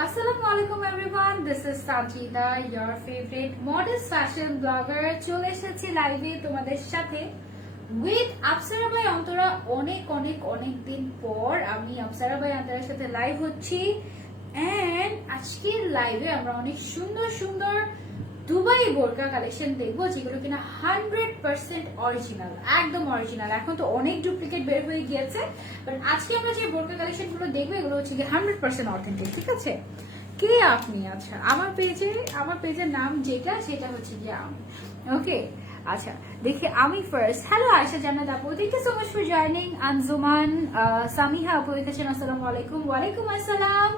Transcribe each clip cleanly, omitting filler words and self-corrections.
Assalamualaikum everyone, this is Sajida, your favorite modest fashion blogger. চলে এসেছি লাইভে তোমাদের সাথে উইথ আপসারা বাই অন্তরা। অনেক দিন পর আমি আপসারা বাই অন্তরার সাথে লাইভ হচ্ছি। এন্ড আজকের লাইভে আমরা অনেক সুন্দর দুবাই বোরকা কালেকশন দেখবো, যেগুলো কিনা 100% অরিজিনাল, একদম অরিজিনাল। এখন তো অনেক ডুপ্লিকেট বের হয়ে গিয়েছে, বাট আজকে আমরা যে বোরকা কালেকশন গুলো দেখবো এগুলো হচ্ছে কি 100% অথেন্টিক। ঠিক আছে, কে আপনি? আচ্ছা, আমার পেজের নাম যেটা সেটা হচ্ছে কি আমি। ওকে, আচ্ছা দেখি আমি ফার্স্ট। হ্যালো আয়শা জান্নাত আপু, thank you so much for joining. Anjuman Samiha আপু লিখেছেন আসসালামু আলাইকুম। ওয়ালাইকুম আসসালাম।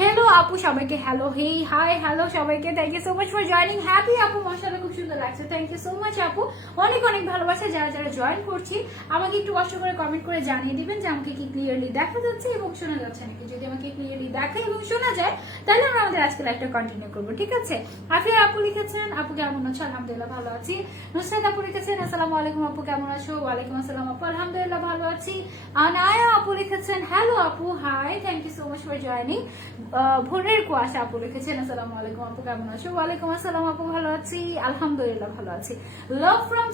হ্যালো আপু সবাইকে, হ্যালো হেই হাই হ্যালো সবাইকে, thank you so much for joining. Happy আপু, মাশাআল্লাহ খুব সুন্দর লাগছে, থ্যাংক ইউ সো মাচ আপু। অনেক ভালোবাসা। যারা জয়েন করছি আমাকে একটু কষ্ট করে কমেন্ট করে জানিয়ে দিবেন যে আমাকে কি ক্লিয়ারলি দেখা যাচ্ছে এবং শোনা যাচ্ছে নাকি। যদি আমাকে ক্লিয়ারলি দেখা এবং শোনা যায় তাহলে আমরা আমাদের আজকে লাইভটা কন্টিনিউ করবো। ঠিক আছে, আফিয়া আপু লিখেছেন আপু কেমন আছো? আলহামদুলিল্লাহ ভালো আছি। নুসরাত আপু লিখেছেন আসসালামু আলাইকুম আপু কেমন আছো? ওয়ালাইকুম আসসালাম আপু, আলহামদুলিল্লাহ ভালো আছি। আনায়া আপু লিখেছেন হ্যালো আপু hi, thank you so much for joining. ভোরের কুয়াশা আপু লিখেছেন আসসালামু আলাইকুম আপু কেমন আছো? ওয়ালাইকুম আসসালাম আপু ভালো আছি, আলহামদুলিল্লাহ ভালো আছি। লাভ ফ্রম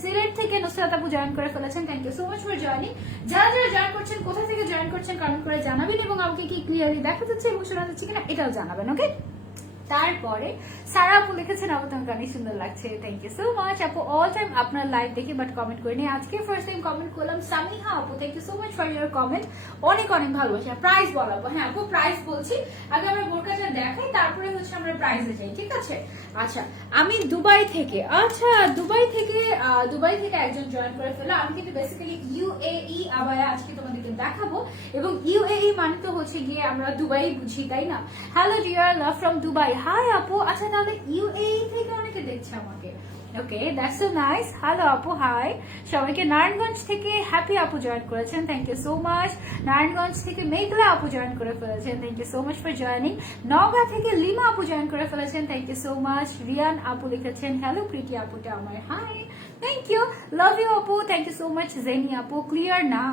সিলেট থেকে নুসরাত আপু জয়েন করে ফেলেছেন, thank you so much for joining. যারা জয়েন করছেন, কোথা থেকে জয়েন করছেন কমেন্ট করে জানাবেন এবং আমাকে কি ক্লিয়ারলি দেখা যাচ্ছে এবং শোনা যাচ্ছে কিনা এটাও জানাবেন। ওকে, তারপরে সারা আপু লিখেছেন আপু তোমাকে অনেক সুন্দর লাগছে, থ্যাংক ইউ সো মাচ আপু। অল টাইম আপনার লাইভ দেখি বাট কমেন্ট করিনি, আজকে ফার্স্ট টাইম কমেন্ট করলাম। সামিহা আপু thank you so much for your comment, অনেক ভালোবাসা। প্রাইস বলাবো, হ্যাঁ আপু প্রাইস বলছি, আগে আমরা বোরকাটা দেখাই তারপরে হচ্ছে আমরা প্রাইসে যাই। ঠিক আছে, আচ্ছা আমি দুবাই থেকে একজন জয়েন করে ফেলো। আমি কিন্তু বেসিক্যালি ইউএই আবায়া আজকে তোমাদেরকে দেখাবো, এবং ইউএই মানে তো হচ্ছে গিয়ে আমরা দুবাই বুঝি, তাই না? Hello dear, love from Dubai, hi আপু। আচ্ছা তাহলে ইউএই থেকে অনেকে দেখছে আমাকে, okay that's so nice. Hello আপু হাই সবাইকে। নারায়ণগঞ্জ থেকে হ্যাপি আপু জয়েন করেছেন, thank you so much. Narayanganj থেকে মেঘলা আপু জয়েন করে ফেলেছেন, thank you so much for joining. Naogaon থেকে লিমা আপু জয়েন করে ফেলেছেন, thank you so much. Riyan আপু লিখেছেন হ্যালো প্রীতি আপুটা আমার, hi thank you, love you আপু, thank you so much. Jenny আপু ক্লিয়ার না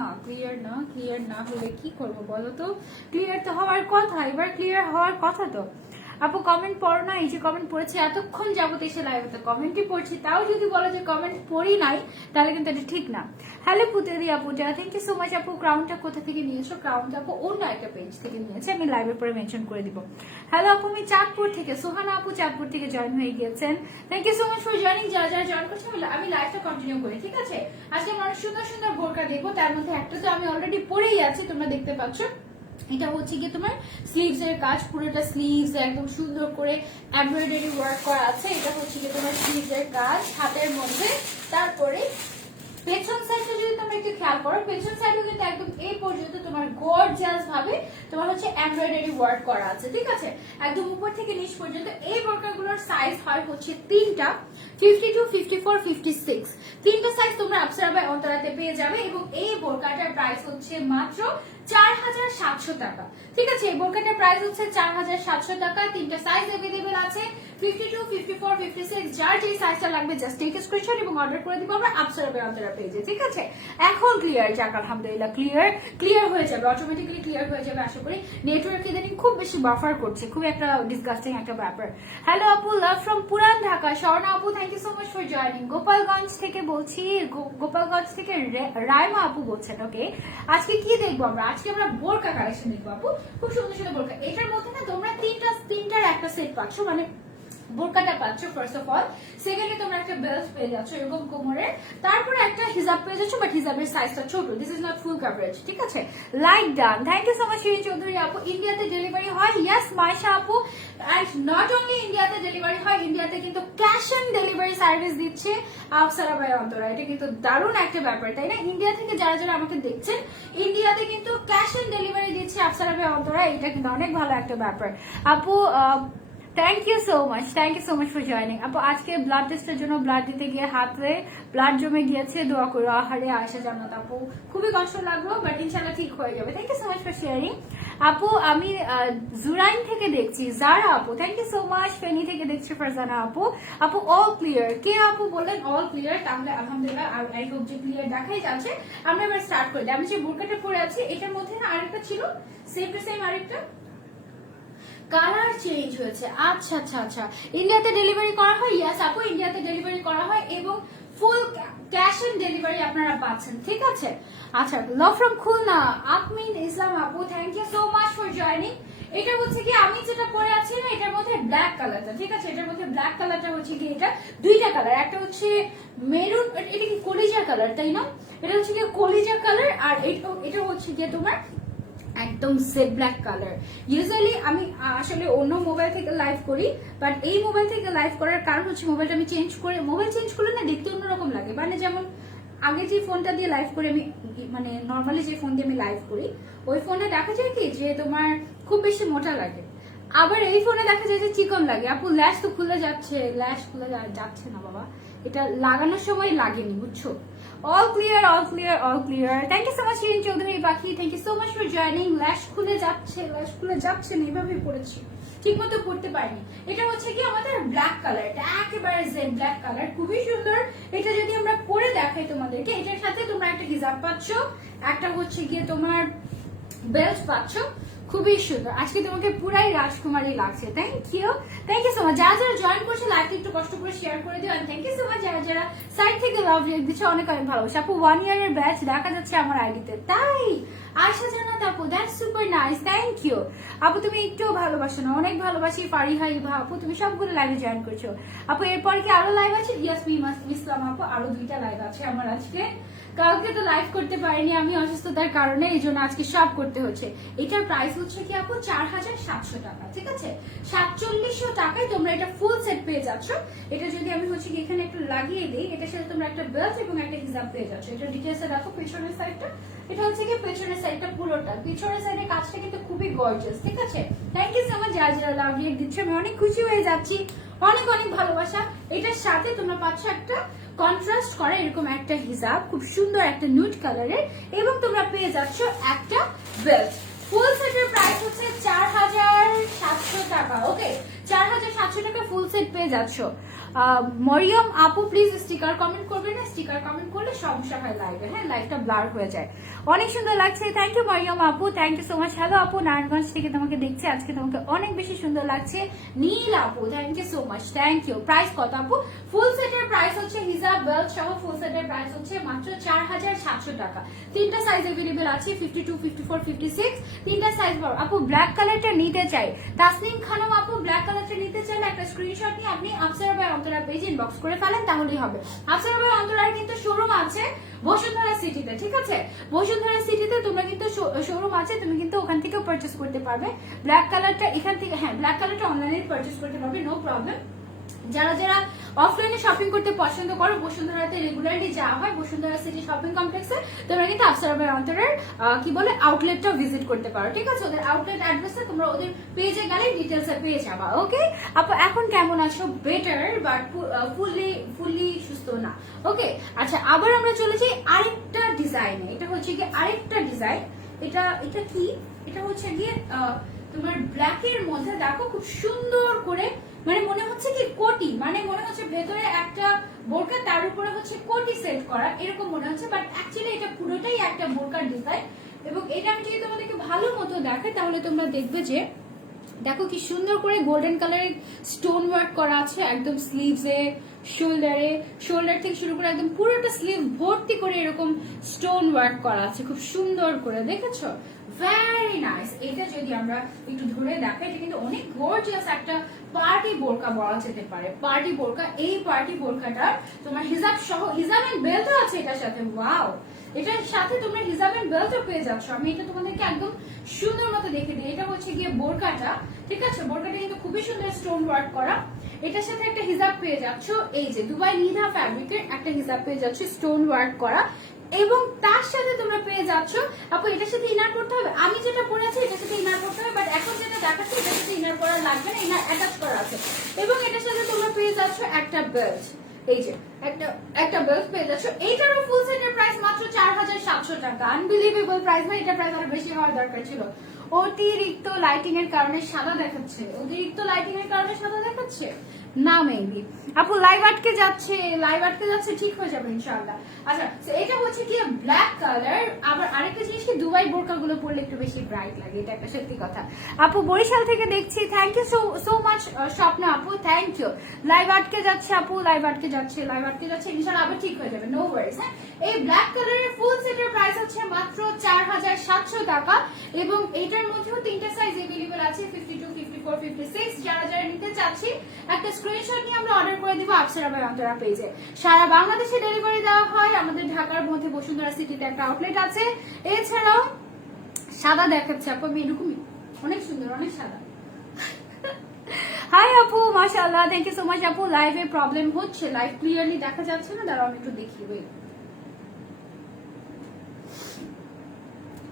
হলে কি করবো বলো তো? ক্লিয়ার তো হওয়ার কথা, এবার ক্লিয়ার হওয়ার কথা তো। আপু কমেন্ট পড়ো না, এই যে কমেন্ট পড়েছি এতক্ষণ যাবত এসে লাইভে তো কমেন্টই পড়ছি, তাও যদি বলো যে কমেন্ট পড়ি নাই তাহলে কিন্তু এটা ঠিক না। হ্যালো পুতেরি আপুটা, থ্যাংক ইউ সো মাচ আপু। ক্রাউনটা কোথা থেকে নিয়েছো? ক্রাউনটা আপু অন্য একটা পেজ থেকে নিয়েছে, আমি লাইভের পরে মেনশন করে দিব। হ্যালো আপু আমি চাঁদপুর থেকে, সোহানা আপু চাঁদপুর থেকে জয়েন হয়ে গিয়েছেন, thank you so much for joining. যারা জয়েন করছে আমি লাইভটা কন্টিনিউ করি। ঠিক আছে, আজকে আমরা অনেক সুন্দর বোরকা দেখবো, তার মধ্যে একটা তো আমি অলরেডি পরেই আছি, তোমরা দেখতে পাচ্ছ। এটা হচ্ছে কি তোমার স্লিভস এর কাজ, পুরোটা স্লিভস একদম সুন্দর করে এমব্রয়ডারি ওয়ার্ক করা আছে। এটা হচ্ছে কি তোমার স্লিভস এর কাজ হাতের মধ্যে। তারপরে পেছন সাইডটা যদি তোমরা একটু খেয়াল করো, পেছন সাইডও কিন্তু একদম এই পর্যন্ত তোমার গর্জিয়াস ভাবে তোমার হচ্ছে এমব্রয়ডারি ওয়ার্ক করা আছে। ঠিক আছে, একদম উপর থেকে নিচ পর্যন্ত। এই বোরকাগুলোর সাইজ হয় হচ্ছে তিনটা, 52, 54, 56। তিনটা সাইজ তোমরা আপসারা বাই অন্তরাতে পেয়ে যাবে, এবং এই বোরকাটার প্রাইস হচ্ছে মাত্র 4700 টাকা। ঠিক আছে, এই বোরকাটার প্রাইস হচ্ছে 4700 টাকা। তিনটা সাইজ अवेलेबल আছে, 52, 54, 56। যার যে সাইজটা লাগবে জাস্ট টেক স্ক্রিনশট এবং অর্ডার করে দিব আমরা আপসারা বাই অন্তরা পেজে। ঠিক আছে, এখন ক্লিয়ার যাক, আলহামদুলিল্লাহ ক্লিয়ার হয়ে যাবে, অটোমেটিক্যালি ক্লিয়ার হয়ে যাবে আশা করি। নেটওয়ার্ক ইদানিং খুব বেশি বাফার করছে, খুব একটা ডিসগাস্টিং একটা ব্যাপার। হ্যালো আপু, লাভ ফ্রম পুরান ঢাকা, স্বর্ণা আপু thank you so much for joining. Gopalganj থেকে বলছি, গোপালগঞ্জ থেকে রায়মা আপু বলছেন। ওকে, আজকে কি দেখবো আমরা? আজকে আমরা বোরকা কালেকশন দেখবো আপু, খুব সুন্দর বোরকা। এটার মধ্যে না তোমরা তিনটার একটা সেট পাচ্ছ, মানে বোরকাটা পাচ্ছ ফার্স্ট অফ অল। সেকেন্ডলি তোমরা একটা বেল্ট পেয়ে যাচ্ছ এরকম কোমরের, তারপরে একটা হিজাব পেয়ে যাচ্ছ, বাট হিজাবের সাইজটা ছোট, this is not full coverage. ঠিক আছে, like done, thank you so much Shiri Chowdhury আপু। ইন্ডিয়াতে ডেলিভারি হয়? ইয়েস মাইশা আপু, অ্যান্ড নট অনলি ইন্ডিয়াতে ডেলিভারি হয়, ইন্ডিয়াতে কিন্তু ক্যাশ অন ডেলিভারি সার্ভিস দিচ্ছে আপসারা বাই অন্তরা। এটা কিন্তু দারুণ একটা ব্যাপার, তাই না? ইন্ডিয়া থেকে যারা আমাকে দেখছেন, ইন্ডিয়াতে কিন্তু ক্যাশ অন ডেলিভারি দিচ্ছে আপসারা বাই অন্তরা, এটা কিন্তু অনেক ভালো একটা ব্যাপার আপু। Thank you so much for joining আপু। আজকে ব্লাড টেস্টের জন্য ব্লাড দিতে গিয়ে হাতে ব্লাড জমে গিয়েছে, দোয়া করো। আহারে আয়শা জান্নাত আপু, খুবই কষ্ট লাগলো, বাট ইনশাল্লাহ ঠিক হয়ে যাবে। Thank you so much for sharing আপু। আমি জুরাইন থেকে দেখছি, জারা আপু thank you so much. Feni থেকে দেখছি ফারজানা আপু। অল ক্লিয়ার, কে আপু বললেন অল ক্লিয়ার? তাহলে আলহামদুলিল্লাহ, আই হোপ যে ক্লিয়ার দেখাই যাচ্ছে। আমরা এবার স্টার্ট করি। আমি যে বোরকাটা পরে আছি এটার মধ্যে না আরেকটা ছিল, সেম টু সেম আরেকটা কালার চেঞ্জ হয়েছে। আচ্ছা আচ্ছা আচ্ছা, ইন্ডিয়াতে ডেলিভারি করা হয়? ইয়েস আপু, ইন্ডিয়াতে ডেলিভারি করা হয় এবং ফুল ক্যাশ অন ডেলিভারি আপনারা পাচ্ছেন, ঠিক আছে। আচ্ছা, লাভ ফ্রম খুলনা আকমিন ইসলাম আপু, thank you so much for joining. এটা হচ্ছে কি আমি যেটা পরে আছি না, এটার মধ্যে ব্ল্যাক কালারটা, ঠিক আছে, এটার মধ্যে ব্ল্যাক কালারটা হচ্ছে কি, এটা দুইটা কালার, একটা হচ্ছে মেরুন, এটা কি কলিজা কালার তাই না, এটা হচ্ছে কি কলিজা কালার, আর এটা হচ্ছে কি তোমার একদম সেট ব্ল্যাক কালার। ইউজুয়ালি আমি আসলে অন্য মোবাইল থেকে লাইভ করি, বাট এই মোবাইল থেকে লাইভ করার কারণ হচ্ছে মোবাইলটা আমি চেঞ্জ করে, মোবাইল চেঞ্জ করলে না দেখতে অন্যরকম লাগে, মানে যেমন আগে যে ফোনটা দিয়ে লাইভ করে আমি, মানে নর্মালি যে ফোন দিয়ে আমি লাইভ করি, ওই ফোনে দেখা যায় কি যে তোমার খুব বেশি মোটা লাগে, আবার এই ফোনে দেখা যায় যে চিকন লাগে। আপু ল্যাশ তো খুলে যাচ্ছে, ল্যাশ খুলে যাচ্ছে না বাবা, এটা লাগানোর সময় লাগেনি, বুঝছো। All clear all clear all clear, thank you so much Shirin Chowdhury Pakhi, thank you so much for joining. Lash খুলে যাচ্ছে, ল্যাশ খুলে যাচ্ছে না, এভাবে পড়েছি, ঠিক মতো পড়তে পারিনি। এটা হচ্ছে কি আমাদের ব্ল্যাক কালার, এটা একেবারে জেড ব্ল্যাক কালার, খুবই সুন্দর। এটা যদি আমরা পরে দেখাই তোমাদেরকে, এটার সাথে তোমরা একটা হিজাব পাচ্ছ, একটা হচ্ছে গিয়ে তোমার বেল্ট পাচ্ছ, খুবই সুন্দর। আজকে তোমাকে পুরাই রাজকুমারী লাগছে, থ্যাংক ইউ সো মাচ। যারা যারা জয়েন করছে লাইভটা একটু কষ্ট করে শেয়ার করে দিও, আর থ্যাংক ইউ সো মাচ যারা যারা সাইড থেকে লাভ দিচ্ছে, অনেক অনেক ভালোবাসা। আপু 1 ইয়ারের ব্যাচ দেখা যাচ্ছে আমার আইডিতে, তাই আশা জানাত আপু, that's super nice, thank you আপু, তুমি একটু ভালোবাসো না, অনেক ভালোবাসি। ফারিহা ইভা আপু, তুমি সবগুলো লাইভে জয়েন করছো আপু। এরপর কি আরো লাইভ আছে? ইয়েস ইসলাম আপু, আরো 2টা লাইভ আছে আমার আজকে। কালকে তো লাইভ করতে পারিনি আমি অসুস্থতার কারণে, এই জন্য আজকে সব করতে হচ্ছে। এটার প্রাইস হচ্ছে কি আপু 4700 টাকা, ঠিক আছে, 4700 টাকায় তোমরা এটা ফুল সেট পেয়ে যাচ্ছ। এটা যদি আমি হচ্ছে কি এখানে একটু লাগিয়ে দিই, এটার সাথে তোমরা একটা বেল্ট এবং একটা হিজাব পেয়ে যাচ্ছ। এটা ডিটেলসে দেখো পেছনের সাইডটা, এটা হচ্ছে কি পেছনের সাইডটা পুরোটা, পিছনের সাইডের কাজটা কিন্তু খুবই গর্জিয়াস, ঠিক আছে। থ্যাংক ইউ সো মাচ যারা যারা লাভ রিয়েক্ট দিচ্ছ, আমি অনেক খুশি হয়ে যাচ্ছি, অনেক অনেক ভালোবাসা। এটার সাথে তোমরা পাচ্ছ একটা কন্ট্রাস্ট করা এরকম একটা হিজাব, খুব সুন্দর একটা নুড কালারের, এবং তোমরা পেয়ে যাচ্ছ একটা বেল্ট। ফুল সেটের প্রাইস হচ্ছে 4700 টাকা, ওকে, 4700 টাকা ফুল সেট পেয়ে যাচ্ছ। মরিয়ম আপু প্লিজ স্টিকার কমেন্ট করবে না, স্টিকার কমেন্ট করলে সমস্যা হয় লাইভে, হ্যাঁ লাইভটা ব্লার হয়ে যায়। অনেক সুন্দর লাগছে, থ্যাংক ইউ মরিয়ম আপু, thank you so much. Hello আপু, নারায়ণগঞ্জ থেকে তোমাকে দেখছি আজকে, তোমাকে অনেক বেশি সুন্দর লাগছে। নীল আপু, thank you so much, thank you. Price কত আপু? ফুল সেটের প্রাইস হচ্ছে হিজাব বেল্ট সহ ফুল সেটের প্রাইস হচ্ছে মাত্র 4700 টাকা। 3টা সাইজ अवेलेबल আছে, 52, 54, 56, 3টা সাইজ পাবো। আপু ব্ল্যাক কালারটা নিতে চাই, তাসনিম খানম আপু, ব্ল্যাক কালারটা নিতে চাইলে একটা স্ক্রিনশট নিয়ে আপনি আফসারা ভাই অন্তরা পেজ ইনবক্স করে ফেলেন, তাহলেই হবে। আফসারা ভাই অন্তরার কিন্তু শোরুম আছে বসুন্ধরা সিটিতে, ঠিক আছে, বসুন্ধরা সিটিতে তোমরা কিন্তু শোরুম আছে, তুমি কিন্তু ওখান থেকে পারচেজ করতে পারবে। ব্ল্যাক কালারটা এখান থেকে, হ্যাঁ ব্ল্যাক কালারটা অনলাইনে পারচেজ করতে পারবে, নো প্রবলেম। যারা যারা অফলাইনে শপিং করতে পছন্দ করো, বসুন্ধরাতে রেগুলারলি যাওয়া হয়, বসুন্ধরা সিটি শপিং কমপ্লেক্সে, তোমরা কিন্তু আফসারা ভাই অন্তরের কি বলে আউটলেটটা ভিজিট করতে পারো, ঠিক আছে। ওদের আউটলেট অ্যাড্রেসে তোমরা ওদের পেজে গেলে ডিটেলসে পেয়ে যাবা, ওকে। আপু এখন কেমন আছো? বেটার, বাট ফুললি সুস্থ না, ওকে। আচ্ছা, আবার আমরা চলে যাই আরেকটা ডিজাইনে। এটা হচ্ছে কি আরেকটা ডিজাইন, এটা কি, এটা হচ্ছে গিয়ে তোমার ব্ল্যাকের মধ্যে দেখো খুব সুন্দর করে, মানে মনে হচ্ছে কি কোটি, মানে মনে হচ্ছে ভেতরে একটা বোরকা, তার উপরে হচ্ছে কোটি সেট করা, এরকম মনে হচ্ছে, বাট অ্যাকচুয়ালি এটা পুরোটাই একটা বোরকার ডিজাইন। এবং এটা আমি যদি তোমাদেরকে ভালো মতো দেখাই, তাহলে তোমরা দেখবে যে দেখো কি সুন্দর করে গোল্ডেন কালারের স্টোন ওয়ার্ক করা আছে একদম স্লিভসে, শোল্ডার থেকে শুরু করে একদম পুরোটা স্লিভ ভর্তি করে এরকম স্টোন ওয়ার্ক করা আছে, খুব সুন্দর করে, দেখেছো, ভেরি নাইস। এটা যদি আমরা একটু ধরে দেখাই, এটা কিন্তু অনেক গর্জিয়াস একটা পার্টি বোরকা বলা যেতে পারে, পার্টি বোরকা। এই পার্টি বোরকাটা তোমার হিজাব সহ, হিজাব এন্ড বেল্টও আছে এটার সাথে, ওয়াও, এটার সাথে তোমরা হিজাব এন্ড বেল্টও পেয়ে যাচ্ছ। আমি এটা তোমাদেরকে একদম সুন্দর মতো দেখে দিই। এটা হচ্ছে গিয়ে বোরকাটা, ঠিক আছে, বোরকাটা কিন্তু খুবই সুন্দর স্টোন ওয়ার্ক করা। এটার সাথে একটা হিজাব পেয়ে যাচ্ছ, এই যে দুবাই নিধা ফ্যাব্রিকের একটা হিজাব পেয়ে যাচ্ছ স্টোন ওয়ার্ক করা, এবং তার সাথে তোমরা পেয়ে যাচ্ছ, আপু এটার সাথে ইনার পড়তে হবে, আমি যেটা পরে আছি এটার সাথে ইনার পড়তে হবে, বাট এখন যেটা দেখাচ্ছি এটার সাথে ইনার পড়া লাগবে না, ইনার অ্যাটাচ করা আছে। এবং এটার সাথে তোমরা পেয়ে যাচ্ছ একটা বেল্ট, এই যে একটা বেল্ট পেয়ে যাচ্ছ। এইটারও ফুল সেটের প্রাইস মাত্র 4700 টাকা, আনবিলিভেবল প্রাইস, না এটা প্রাইস আরো বেশি হওয়ার দরকার ছিল। অতিরিক্ত লাইটিং এর কারণে সাদা দেখাচ্ছে, অতিরিক্ত লাইটিং এর কারণে সাদা দেখাচ্ছে, না মেবি আপু লাইভ আটকে যাচ্ছে, ঠিক হয়ে যাবে ইনশাআল্লাহ। আচ্ছা এটা হচ্ছে কি ব্ল্যাক কালার। আবার আরেকটা জিনিস কি দুবাই বোরকা গুলো পরলে একটু বেশি ব্রাইট লাগে, এটা একটা সত্যি কথা। আপু বরিশাল থেকে দেখছি, thank you so much Swapna আপু, থ্যাংক ইউ। লাইভ আটকে যাচ্ছে আপু, লাইভ আটকে যাচ্ছে ইনশাআল্লাহ আবার ঠিক হয়ে যাবে, নো ওয়ারিজ। হ্যাঁ এই ব্ল্যাক কালারের ফুল সেটের প্রাইস হচ্ছে মাত্র 4700 টাকা এবং এটার মধ্যেও তিনটা সাইজ अवेलेबल আছে, 52, 54, 56। যারা যারা নিতে চাচ্ছি একটা স্ক্রিনশট নিয়ে আমরা অর্ডার করে দিব আপসারা বাই অন্তরা পেজে। সারা বাংলাদেশে ডেলিভারি দেওয়া হয়। আমাদের ঢাকার মধ্যে বসুন্ধরা সিটিতে একটা আউটলেট আছে। এছাড়াও সাদা দেখাচ্ছে আপু, আমি এরকমই অনেক সুন্দর, অনেক সাদা। হাই আপু মাশাআল্লাহ, থ্যাংক ইউ সো মাচ আপু। লাইভে প্রবলেম হচ্ছে, লাইভ ক্লিয়ারলি দেখা যাচ্ছে না, দাঁড়াও আমি একটু দেখি।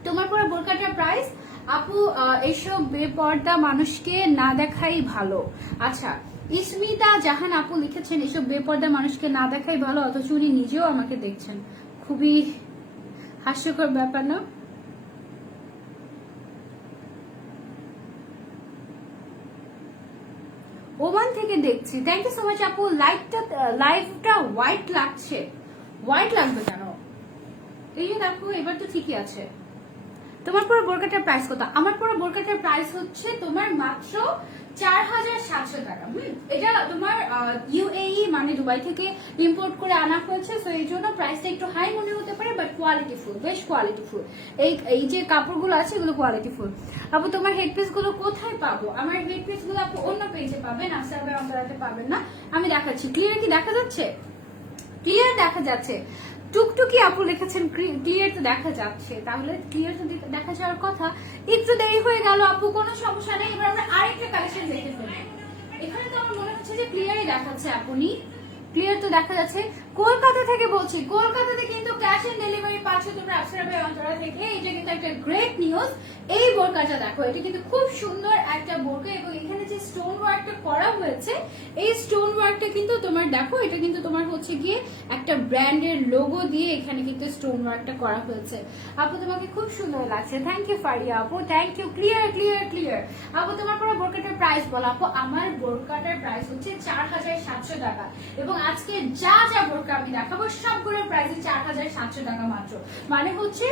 তোমার পুরো বোরকাটার প্রাইস আপু এইসব বেপর্দা মানুষকে না দেখাই ভালো। আচ্ছা ইসমিতা জাহান আপু লিখেছেন এসব বেপর্দা মানুষকে না দেখাই ভালো, অথচ উনি নিজেও আমাকে দেখছেন। খুবই হাস্যকর ব্যাপার না? ওমান থেকে দেখছি, থ্যাংক ইউ সো মাচ আপু। লাইভটা হোয়াইট লাগছে, হোয়াইট লাগবে কেন? এই যে দেখো এবার তো ঠিকই আছে। তোমার পুরো বোরকাটার প্রাইস কত? আমার পুরো বোরকাটার প্রাইস হচ্ছে তোমার মাত্র 4700 টাকা। এটা তোমার ইউএই মানে দুবাই থেকে ইম্পোর্ট করে আনা হয়েছে, সো এই জন্য প্রাইসটা একটু হাই মনে হতে পারে, বাট কোয়ালিটিফুল, বেশ কোয়ালিটিফুল। এই যে কাপড়গুলো আছে এগুলো কোয়ালিটিফুল। আপু তোমার হেডপিস গুলো কোথায় পাবো? আমার হেডপিস গুলো আপু অন্য পেজে পাবেন, আফসার অন্তরাতে পাবেন না। আমি দেখাচ্ছি, ক্লিয়ার কি দেখা যাচ্ছে? ক্লিয়ার দেখা যাচ্ছে। টুকটুকি আপু লিখেছেন ক্লিয়ার তো দেখা যাচ্ছে, তাহলে ক্লিয়ার তো দেখা যাওয়ার কথা। একটু দেরি হয়ে গেল আপু, কোনো সমস্যা নেই। এবার আমরা আরেকটা কালেকশন দেখে ফেলবো। এখানে তো আমার মনে হচ্ছে যে ক্লিয়ারই দেখাচ্ছে আপনি, ক্লিয়ার তো দেখা যাচ্ছে। কলকাতা থেকে বলছি, কলকাতাতে কিন্তু ক্যাশ অন ডেলিভারি পাচ্ছ তোমরা আফসারা বাই অন্তরা থেকে। এটা কিন্তু একটা গ্রেট নিউজ। এই বোরকাটা দেখো, এটা কিন্তু খুব সুন্দর একটা বোরকা এবং এখানে যে স্টোন ওয়ার্কটা করা হয়েছে, এই স্টোন ওয়ার্কটা কিন্তু তোমার দেখো, এটা কিন্তু তোমার হচ্ছে গিয়ে একটা ব্র্যান্ডের লোগো দিয়ে এখানে কিন্তু স্টোন ওয়ার্কটা করা হয়েছে। আপু তোমাকে খুব সুন্দর লাগছে, থ্যাংক ইউ ফারিয়া আপু, thank you. Clear clear clear. আপু তোমার পুরো বোরকাটার প্রাইস বলো আপু। আমার বোরকাটার প্রাইস হচ্ছে 4700 টাকা এবং আজকে যা যা বোরকা আমি দেখাবো সবগুলোর প্রাইস 4700 টাকা মাত্র, মানে হচ্ছে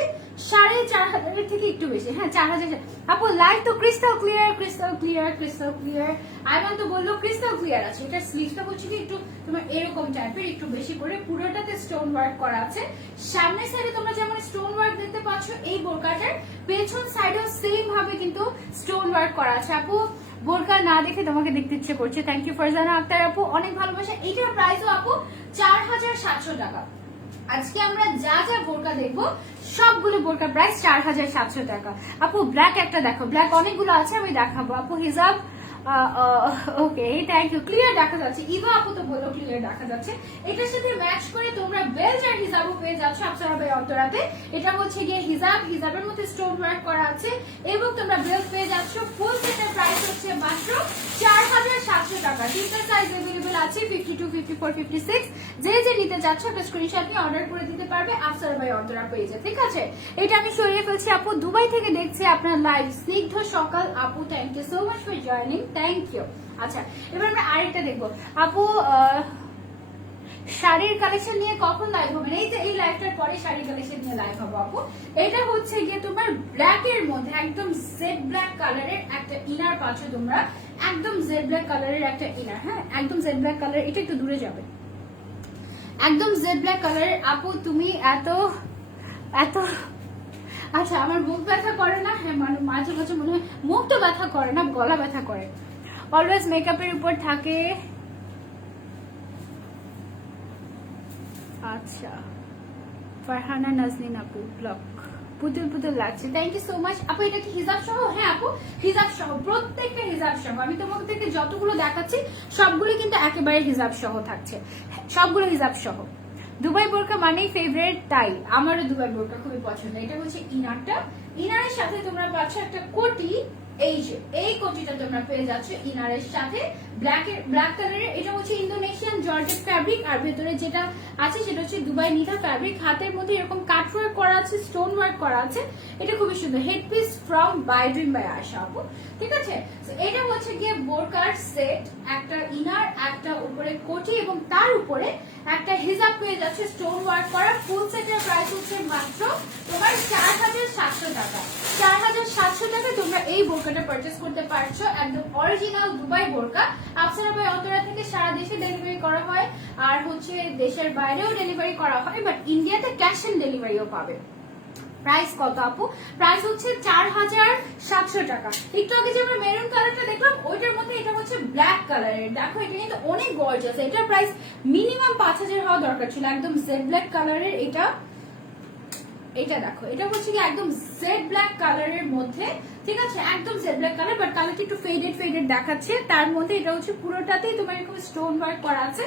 4500 থেকে একটু বেশি। হ্যাঁ 4000। আপু লাইট তো crystal clear, crystal clear, crystal clear. Aiman তো বললো ক্রিস্টাল ক্লিয়ার আছে। এটা স্লিভটা হচ্ছে কি একটু তোমার এরকম টাইপের, একটু বেশি করে পুরোটাতে স্টোন ওয়ার্ক করা আছে। সামনের সাইডে তোমরা যেমন স্টোন ওয়ার্ক দেখতে পাচ্ছ, এই বোরকাটার পেছন সাইডেও সেম ভাবে কিন্তু স্টোন ওয়ার্ক করা আছে। আপু বোরকা না দেখে তোমাকে দেখতে ইচ্ছে করছে, থ্যাংক ইউ ফারজানা আক্তার আপু, অনেক ভালোবাসা। এইটার প্রাইসও আপু 4700 টাকা। আজকে আমরা যা যা বোরকা দেখবো সবগুলো বোরকা প্রাইস 4700 টাকা। আপু ব্ল্যাক একটা দেখো, ব্ল্যাক অনেকগুলো আছে আমি দেখাবো। আপু হিজাব, ওকে থ্যাংক ইউ। ক্লিয়ার দেখা যাচ্ছে, ইভা আপু তো বললো ক্লিয়ার দেখা যাচ্ছে। এটার সাথে ম্যাচ করে তোমরা বেল্ট আর হিজাবও পেয়ে যাচ্ছ আফসারা বাই অন্তরাতে। এটা হচ্ছে গিয়ে হিজাব, হিজাবের মধ্যে স্টোন ওয়ার্ক করা আছে এবং তোমরা বেল্ট পেয়ে যাচ্ছ। ফুল সেটের প্রাইস হচ্ছে মাত্র 4700 টাকা। তিনটা সাইজ अवेलेबल আছে, 52, 54, 56। যে যে নিতে চাচ্ছ একটা স্ক্রিনশট নিয়ে অর্ডার করে দিতে পারবে আফসারা বাই অন্তরা পেজে, ঠিক আছে? এটা আমি সরিয়ে ফেলছি। আপু দুবাই থেকে দেখছি আপনার লাইভ, স্নিগ্ধ সকাল আপু, thank you so much for joining, thank you. আচ্ছা এবার আমরা আরেকটা দেখবো। আপু শাড়ির কালেকশন নিয়ে কখন লাইভ হবে? এই যে এই লাইভটার পরে শাড়ির কালেকশন নিয়ে লাইভ হবে আপু। এটা হচ্ছে গিয়ে তোমার ব্ল্যাক এর মধ্যে একদম জেড ব্ল্যাক কালারের একটা ইনার পাচ্ছ তোমরা, একদম জেড ব্ল্যাক কালারের একটা ইনার। হ্যাঁ একদম জেড ব্ল্যাক কালার, এটা একটু দূরে যাবে। একদম জেড ব্ল্যাক কালারের। আপু তুমি এত এত আচ্ছা আমার মুখ ব্যথা করে না? হ্যাঁ মানে মাঝে মাঝে মনে হয়, মুখ তো ব্যথা করে না, গলা ব্যথা করে। অলওয়েজ মেকআপের উপর থাকে। আচ্ছা ফারহানা নাজনীন আপু ব্লক, পুতুল পুতুল লাগছে, থ্যাংক ইউ সো মাচ আপু। এটা কি হিজাব সহ? হ্যাঁ আপু হিজাব সহ, প্রত্যেকটা হিজাব সহ। আমি তোমাদেরকে যতগুলো দেখাচ্ছি সবগুলো কিন্তু একেবারে হিজাব সহ থাকছে, সবগুলো হিজাব সহ। দুবাই বোরকা মানেই ফেভারিট, তাই আমারও দুবাই বোরকা খুবই পছন্দ। এটা হচ্ছে ইনারটা, ইনারের সাথে তোমরা পাচ্ছ একটা কোটি, এই যে এই কোটিটা তোমরা পেয়ে যাচ্ছ ইনারের সাথে ব্ল্যাক কালারের। এটা হচ্ছে ইন্দোনেশিয়ান জর্জেট ফ্যাব্রিক, আর ভেতরে যেটা আছে সেটা হচ্ছে দুবাই নিথা ফ্যাব্রিক। হাতের মধ্যে এরকম কাট ওয়ার্ক করা আছে, স্টোন ওয়ার্ক করা আছে, এটা খুবই সুন্দর। Head piece from by dream by Asha আপু, ঠিক আছে। এটা হচ্ছে গিয়ে বোরকার সেট, একটা ইনার, একটা উপরে কোটি এবং তার উপরে একটা হিজাব পেয়ে যাচ্ছে স্টোন ওয়ার্ক করা। ফুল সেটের প্রাইস হচ্ছে মাত্র তোমার 4700 টাকা। 4700 টাকা তোমরা এই বোরকাটা পারচেস করতে পারছো, একদম অরিজিনাল দুবাই বোরকা। আফসারা বাই অন্তরা থেকে সারা দেশে ডেলিভারি করা হয়, আর হচ্ছে দেশের বাইরেও ডেলিভারি করা হয়, বাট ইন্ডিয়াতে ক্যাশ অন ডেলিভারিও পাবে। প্রাইস কত আপু? প্রাইস হচ্ছে 4700 টাকা। একটু আগে যে আমরা মেরুন কালারটা দেখলাম ওইটার মধ্যে এটা হচ্ছে ব্ল্যাক কালারের। দেখো এটা কিন্তু অনেক গর্জিয়াস, এটার প্রাইস মিনিমাম 5000 হওয়া দরকার ছিল। একদম জেড ব্ল্যাক কালারের এটা দেখো, এটা হচ্ছে কি একদম জেড ব্ল্যাক কালারের মধ্যে, ঠিক আছে, একদম জেড ব্ল্যাক কালার, বাট কালারটা একটু ফেডেড দেখাচ্ছে। তার মধ্যে এটা হচ্ছে পুরোটাতেই তোমার এরকম স্টোন ওয়ার্ক করা আছে,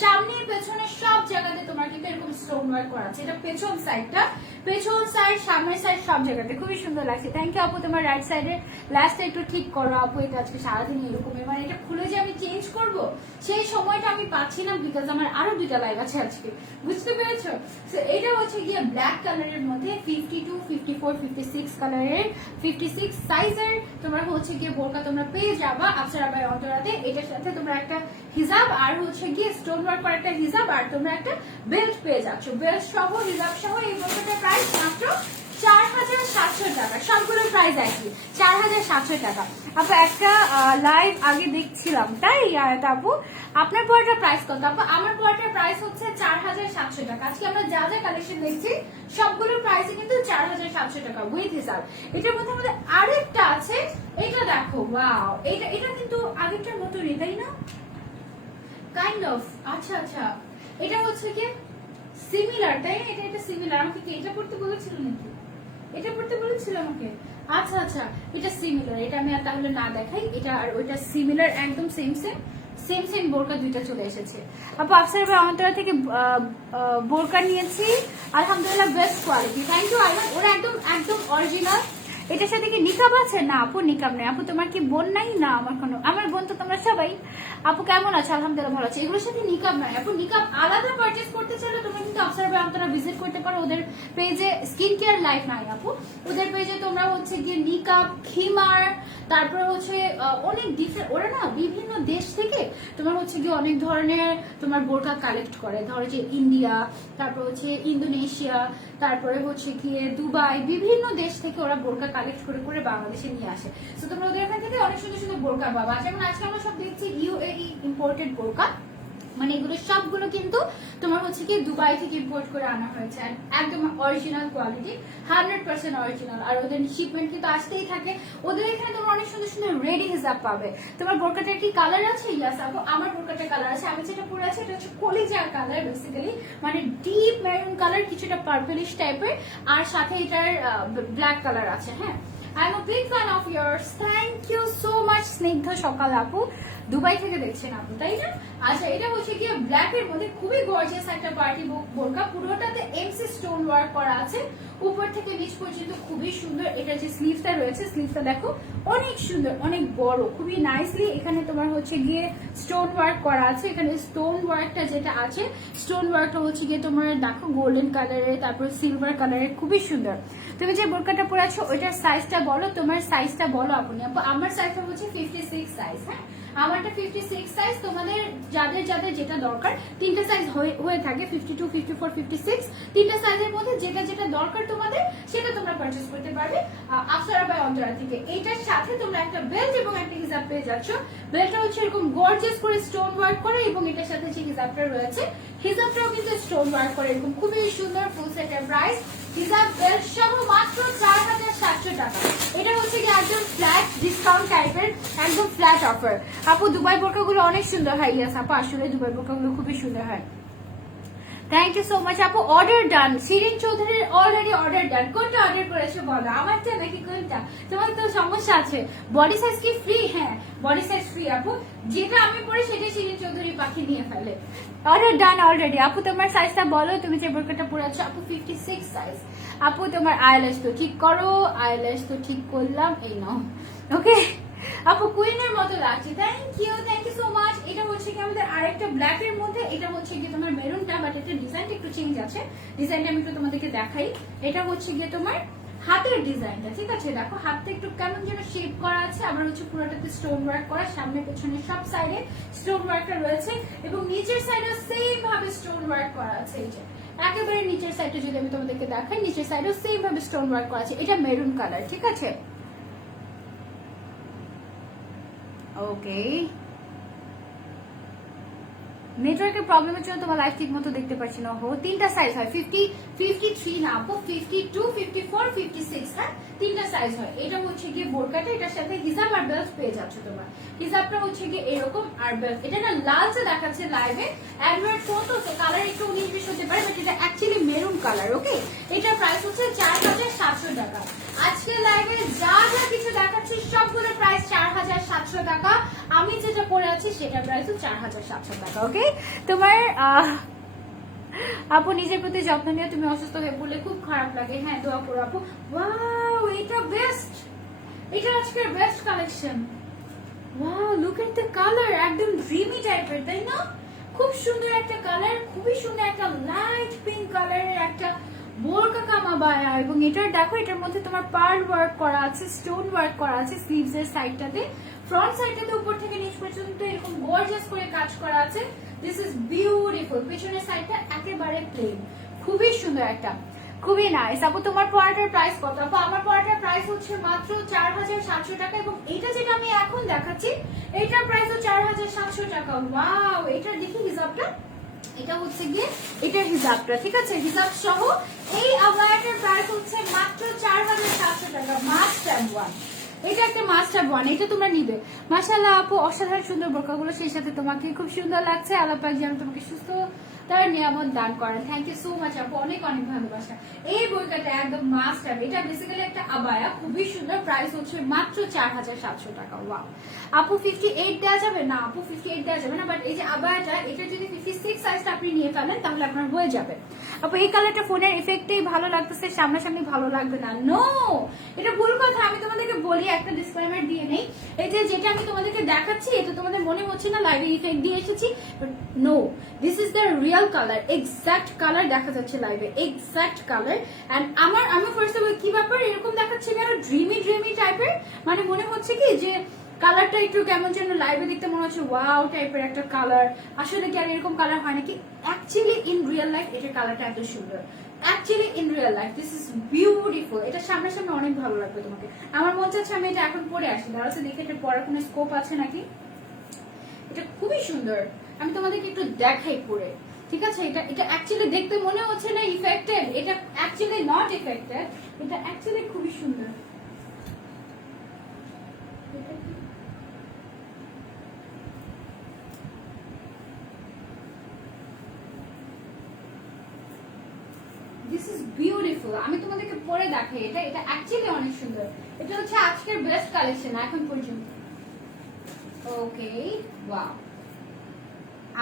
সামনে পেছনে সব জায়গাতে তোমার কিন্তু এরকম স্টোন ওয়ার্ক করা আছে। এটা পেছন সাইডটা, পেছন সাইড, সামনের সাইড সব জায়গাতে খুবই সুন্দর লাগছে। থ্যাংক ইউ আপু। তোমার রাইট সাইডের লাস্টটা একটু ঠিক করো আপু, এটা আজকে সারাদিন এরকমের, মানে এটা খুলে যে আমি চেঞ্জ করব সেই সময়টা আমি পাচ্ছি না, বিকজ আমার আরো 2টা লাইভ আছে আজকে, বুঝতে পেরেছো? এটা হচ্ছে গিয়ে ব্ল্যাক কালারের মধ্যে 52, 54, 56 কালারের, 56 সাইজের তোমার হচ্ছে গিয়ে বোরকা তোমরা পেয়ে যাবা আফসারা বাই অন্তরাতে। এটার সাথে তোমরা একটা হিজাব আর হচ্ছে গিয়ে স্টোন ওয়ার্ক করা একটা হিজাব, আর তোমরা একটা বেল্ট পেয়ে যাচ্ছ। বেল্ট সহ হিজাব সহ এই বোরকাটার প্রাইস মাত্র 4700 টাকা। সবগুলো প্রাইস একই, 4700 টাকা। আপু একটা লাইভ আগে দেখছিলাম, তাই আপু আপনার পড়াটার প্রাইস কত আপু? আমার পড়াটার প্রাইস হচ্ছে 4700 টাকা। আজকে আমরা যা যা কালেকশন দেখছি সবগুলোর প্রাইসই কিন্তু 4700 টাকা উইথ হিসাব। এটার মধ্যে আমাদের আরেকটা আছে, এটা দেখো, ওয়াও, এটা কিন্তু আগেরটার মতনই, তাই না? কাইন্ড অফ, আচ্ছা, এটা হচ্ছে কি সিমিলার, তাই না? এটা সিমিলার। আমাকে কি এটা পড়তে বলেছিল নাকি? এটা পড়তে বলেছিল আমাকে? আচ্ছা, এটা সিমিলার। এটা আমি আর তাহলে না দেখাই, এটা আর ওইটা সিমিলার, একদম সেম বোরকা দুইটা চলে এসেছে। আপু আফসার ভাই অন্তরা থেকে বোরকা নিয়েছি, আলহামদুলিল্লাহ best quality. Thank you Aiman. ওরা একদম অরিজিনাল। এটার সাথে কি নিকাব আছে? না আপু নিকাব নেই। আপু তোমার কি বোন নাই? না আমার বোন তো তোমরা সবাই। আপু কেমন আছে? আলহামদুলিল্লাহ ভালো আছে। এগুলোর সাথে নিকাব নাই আপু। নিকাব আলাদা পারচেজ করতে চাইলে তোমরা কিন্তু আফসার ভাই অন্তরা ভিজিট করতে পারো। ওদের পেজে স্কিন কেয়ার লাইফ নাই আপু, ওদের পেজে তোমরা হচ্ছে গিয়ে নিকাব, খিমার, তারপরে হচ্ছে অনেক ডিফারেন্ট, ওরা না বিভিন্ন দেশ থেকে তোমার হচ্ছে গিয়ে অনেক ধরনের তোমার বোরকা কালেক্ট করে। ধরো যে ইন্ডিয়া, তারপর হচ্ছে ইন্দোনেশিয়া, তারপরে হচ্ছে গিয়ে দুবাই, বিভিন্ন দেশ থেকে ওরা বোরকা কালেক্ট করে বাংলাদেশে নিয়ে আসে। তো তোমরা ওদের এখান থেকে অনেক সুন্দর বোরকা পাবা। যেমন আজকে আমরা সব দেখছি ইউএই ইম্পোর্টেড বোরকা, মানে এগুলো সবগুলো কিন্তু তোমার হচ্ছে কি দুবাই থেকে ইম্পোর্ট করে আনা হয়েছে, একদম অরিজিনাল কোয়ালিটি, 100% অরিজিনাল। আর ওদের শিপমেন্ট কিন্তু আসতেই থাকে। ওদের এখানে তোমরা অনেক সুন্দর রেডি হিসাব পাবে। তোমার বোরকাটার কি কালার আছে? ইয়াস আপু, আমার বোরকাটার কালার আছে। আমি যেটা পরে আছি এটা হচ্ছে কলিজা কালার, বেসিক্যালি মানে ডিপ মেরুন কালার, কিছুটা পার্পলিশ টাইপের, আর সাথে এটার ব্ল্যাক কালার আছে। হ্যাঁ, I'm a big fan of yours. Thank you so much স্নিগ্ধ সকাল আপু, দুবাই থেকে দেখছেন আপু, তাই না? আচ্ছা, এটা হচ্ছে গিয়ে ব্ল্যাক এর মধ্যে খুবই গর্জিয়াস একটা পার্টি বোরকা, পুরোটাতে এমসি স্টোন ওয়ার্ক করা আছে, উপর থেকে নিচ পর্যন্ত খুবই সুন্দর। এটা যে স্লিভটা রয়েছে, স্লিভটা দেখো অনেক সুন্দর, অনেক বড়, খুবই নাইসলি এখানে তোমার হচ্ছে গিয়ে স্টোন ওয়ার্ক করা আছে। এখানে স্টোন ওয়ার্কটা যেটা আছে, স্টোন ওয়ার্কটা হচ্ছে গিয়ে তোমার দেখো গোল্ডেন কালারের, তারপর সিলভার কালারের, খুবই সুন্দর। তুমি যে বোরকাটা পরে আছো ওইটার সাইজটা বলো, তোমার সাইজটা বলো আপনি আপু। আমার সাইজটা হচ্ছে 56 সাইজ। হ্যাঁ, আমারটা 56 সাইজ। তোমাদের যাদের যেটা দরকার, 3টা সাইজ হয়ে থাকে, 52, 54, 56, 3টা সাইজের মধ্যে যেটা দরকার তোমাদের সেটা তোমরা পারচেজ করতে পারবে আফসারা বাই অন্তরা থেকে। এইটার সাথে তোমরা একটা বেল্ট এবং একটা হিজাব পেয়ে যাচ্ছ। বেল্টটা হচ্ছে এরকম গর্জিয়াস করে স্টোন ওয়ার্ক করে, এবং এটার সাথে যে হিজাবটা রয়েছে, হিজাবটাও কিন্তু স্টোন ওয়ার্ক করে, এরকম খুবই সুন্দর। ফুল সেটের প্রাইস হিজাব বেল্ট সহ মাত্র 4700 টাকা। এটা হচ্ছে কি একদম ফ্ল্যাট ডিসকাউন্ট টাইপের, একদম ফ্ল্যাট অফার। আপু দুবাই বোরকাগুলো অনেক সুন্দর হয়। ইয়াস আপু, আসলে দুবাই বোরকাগুলো খুবই সুন্দর হয়। থ্যাংক ইউ সো মাচ আপু। অর্ডার ডান, শিরিন চৌধুরীর অলরেডি অর্ডার ডান। কোনটা অর্ডার করেছো বলো, আমারটা নাকি কোনটা? তোমার তো সমস্যা আছে। বডি সাইজ কি ফ্রি? হ্যাঁ বডি সাইজ ফ্রি আপু, যেটা আমি পরে সেটা শিরিন চৌধুরী পাখি নিয়ে ফেলে। অর্ডার ডান অলরেডি আপু। তোমার সাইজটা বলো, তুমি যে বোরকাটা পরে আছো আপু 56 সাইজ। আপু তোমার আইল্যাশ তো ঠিক করো, আইল্যাশ তো ঠিক করলাম, এই নাও। ওকে আপু কুইনের মতো লাগছে, থ্যাংক ইউ সো মাচ। এটা হচ্ছে কি আমাদের আরেকটা ব্ল্যাক এর মধ্যে, এটা হচ্ছে কি তোমার মেরুনটা, বাট এটা ডিজাইনটা একটু চেঞ্জ আছে। ডিজাইনটা আমি একটু তোমাদেরকে দেখাই। এটা হচ্ছে গিয়ে তোমার হাতের ডিজাইনটা, ঠিক আছে? দেখো হাতটা একটু কেমন যেন শেপ করা আছে, আবার হচ্ছে পুরোটাতে স্টোন ওয়ার্ক করা, সামনে পেছনে সব সাইডে স্টোন ওয়ার্কটা রয়েছে, এবং নিচের সাইডে সেম ভাবে স্টোন ওয়ার্ক করা আছে। এই যে একেবারে নিচের সাইডে যদি আমি তোমাদেরকে দেখাই, নিচের সাইডেও সেম ভাবে স্টোন ওয়ার্ক করা আছে। এটা মেরুন কালার, ঠিক আছে? ওকে, নেটওয়ার্কের প্রবলেমের জন্য তোমার লাইভ ঠিক মতো দেখতে পাচ্ছি না। হো তিনটা সাইজ হয়, 50, 53 না আপু, 52, 54, 56, হ্যাঁ তিনটা সাইজ হয়। এটা হচ্ছে গিয়ে বোরকাটা, এটার সাথে হিজাব আর বেল্ট পেয়ে যাচ্ছ তোমরা। হিজাবটা হচ্ছে গিয়ে এরকম, আর বেল্ট এটা না লালচে দেখাচ্ছে লাইভে, অ্যান্ড্রয়েড ফোন তো কালার একটু 19-20 হতে পারে, বাট এটা অ্যাকচুয়ালি মেরুন কালার। ওকে, এটার প্রাইস হচ্ছে 4700 টাকা। আজকে লাইভে যা যা কিছু দেখাচ্ছি সবগুলোর প্রাইস 4700 টাকা। আমি যেটা পরে আছি সেটার প্রাইসও 4700 টাকা। ওকে, তোমার আপু নিজের প্রতি যত্ন নিয়ে, তুমি অসুস্থ হয়ে পড়লে খুব খারাপ লাগে। হ্যাঁ দোয়া করো আপু। ওয়াও এটা বেস্ট, এটা আজকের best collection. Wow look at the colour, একদম ড্রিমি টাইপের, তাই না? খুব সুন্দর একটা কালার, খুবই সুন্দর একটা লাইট পিঙ্ক কালারের একটা বোরকা কামাবায়া, এবং এটার দেখো এটার মধ্যে তোমার পার্ল ওয়ার্ক করা আছে, স্টোন ওয়ার্ক করা আছে স্লিভস এর সাইডটাতে, ফ্রন্ট সাইডটাতে উপর থেকে নিচ পর্যন্ত এরকম গর্জিয়াস করে কাজ করা আছে। This is beautiful. পেছনের সাইডটা একেবারে প্লেন, খুবই সুন্দর একটা, খুবই নাইস। আপু তোমার পরাটার প্রাইস কত? আপু আমার পরাটার প্রাইস হচ্ছে মাত্র 4700 টাকা, এবং এটা যেটা আমি এখন দেখাচ্ছি এটার প্রাইসও 4700 টাকা। ওয়াও, এটার দেখি হিজাবটা, এটা হচ্ছে গিয়ে এটার হিজাবটা, ঠিক আছে? হিজাব সহ এই আবায়াটার প্রাইস হচ্ছে মাত্র 4700 টাকা। মাস্ট হ্যাভ ওয়ান, এটা একটা মাস্ট হ্যাভ ওয়ান, এটা তোমরা নিবে। মাশাআল্লাহ আপু অসাধারণ সুন্দর বোরকাগুলো, সেই সাথে তোমাকে খুব সুন্দর লাগছে। আল্লাহ পাক যেন তোমাকে সুস্থ তার নিয়ামত দান করেন। থ্যাংক ইউ সো মাচ আপু, অনেক অনেক ভালোবাসা। এই বোরকাটা একদম মাস্ট হ্যাভ, এটা বেসিক্যালি একটা আবায়া, খুবই সুন্দর। প্রাইস হচ্ছে মাত্র 4700 টাকা। ওয়াও আপু 58 দেওয়া যাবে না? আপু 58 দেওয়া যাবে না, বাট এই যে আবায়াটা, এটা যদি 56 সাইজটা আপনি নিয়ে ফেলেন তাহলে আপনার হয়ে যাবে। আপু এই কালারটা ফোনের এফেক্টেই ভালো লাগতেছে, সামনাসামনি ভালো লাগবে না। নো, এটা ভুল কথা। আমি তোমাদেরকে বলি, একটা ডিসক্লেমার দিয়ে নেই, এই যে যেটা আমি তোমাদেরকে দেখাচ্ছি এটা তোমাদের মনে হচ্ছে না লাইভে ইফেক্ট দিয়ে এসেছি, no, this is the real colour, exact colour দেখা যাচ্ছে লাইভে, এক্সাক্ট কালার। এন্ড আমি ফার্স্ট অফ অল কি ব্যাপার এরকম দেখাচ্ছে কেন, ড্রিমি টাইপের, মানে মনে হচ্ছে কি যে কালারটা একটু কেমন যেন লাইভে দেখতে মনে হচ্ছে ওয়াও টাইপের একটা কালার। আসলে কি আর এরকম কালার হয় নাকি? অ্যাকচুয়ালি ইন রিয়েল লাইফ এটার কালারটা এত সুন্দর, actually in real life this is beautiful. এটা সামনে সামনে অনেক ভালো লাগবে তোমাকে। আমার মন চাচ্ছে আমি এটা এখন পরে আসি, দাঁড়াচ্ছে দেখে এটা পরার কোনো স্কোপ আছে নাকি। এটা খুবই সুন্দর, আমি তোমাদেরকে একটু দেখাই পরে, ঠিক আছে? এটা অ্যাকচুয়ালি দেখতে মনে হচ্ছে না ইফেক্টেড, এটা অ্যাকচুয়ালি নট ইফেক্টেড, এটা অ্যাকচুয়ালি খুবই সুন্দর। দিস ইজ বিউটিফুল, আমি তোমাদেরকে পরে দেখাই। এটা অ্যাকচুয়ালি অনেক সুন্দর। এটা হচ্ছে আজকের বেস্ট কালেকশন এখন পর্যন্ত। ওকে ওয়াও,